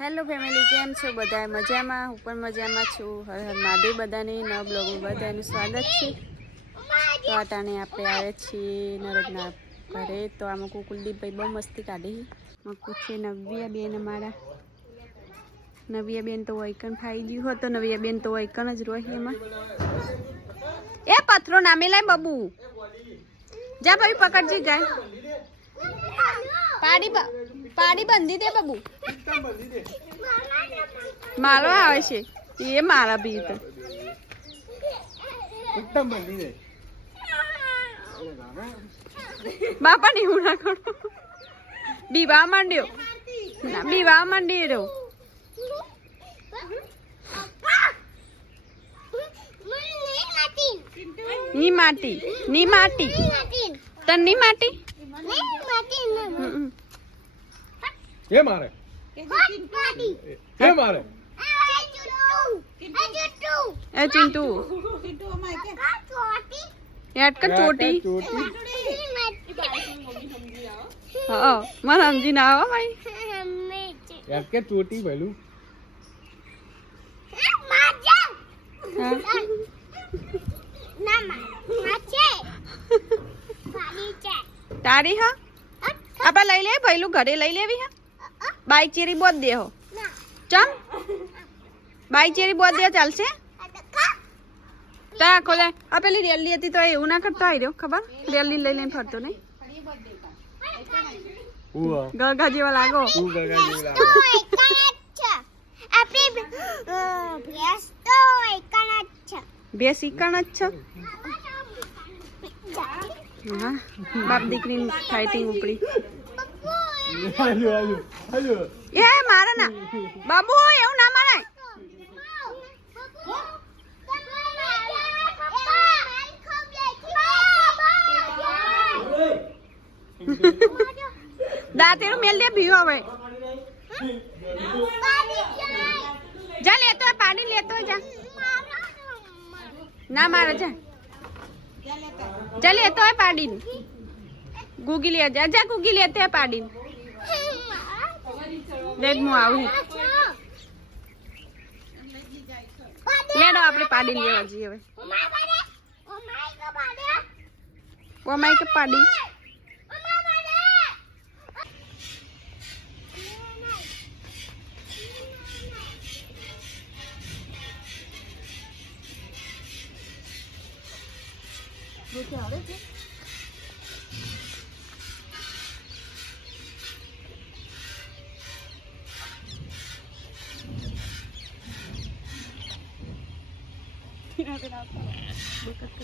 Hello family, કેમ છો બધા? મજામાં? હું પણ મજામાં છું. હર હર મહાદેવ બધાને નવા બ્લોગમાં બધાનું સ્વાગત છે. તો આટાને આપણે આવે છીએ નરદના ઘરે. તો આમાં કુલદીપભાઈ બહુ મસ્તી કાઢી. મકુ છે નવ્યા બેન અમારા. નવ્યા બેન તો વૈકન ખાઈ ગયું હોત તો નવ્યા બેન તો વૈકન જ રોહી એમાં. એ પથરો નામે લાય બબુ. જા ભાઈ પકડજી ગાય. પાડી બંધી દે બબુ. મારો આવે છે એ મારા બી તો એકદમ બંધી દે. બાપા ની હું ના કરો. બીવા માંડ્યો ના બીવા માંડી રહ્યો. ની માટી તન ની માટી ये मारे ये मारे ए चिंटू यार का चोटी हाँ मन समझी ना हो भाई यार के चोटी भैलू तारी हाँ आप लई ले भैलू घरे लई लेवी हाँ बाइक चेरी बहुत दे हो चल बाइक चेरी बहुत दे चल से ता खोले आ पेली रेली હતી તો એવું ના કરતો આઈ રહ્યો ખબર રેલી લઈ લઈને ફરતો નહીં ગગા જેવા લાગો गगा जी लागे બે શીકણ જ છે હા બાપ દીકરી ફાઇટિંગ ઉપડી हेलो हेलो हेलो એ મારે ના બાબુ એવું ના મારે દાંતેરું મેલ દે ભીયો હવે જા લેતો હોય પાડી લેતો હોય જા ના મારે જા લેતો હોય પાડીને ગુગી લે જા ગુગી લેતે હોય પાડીને દેખ હું આવું લેડો આપણે પાડી લેવા જઈએ હવે ઓમાઈ કે પાડી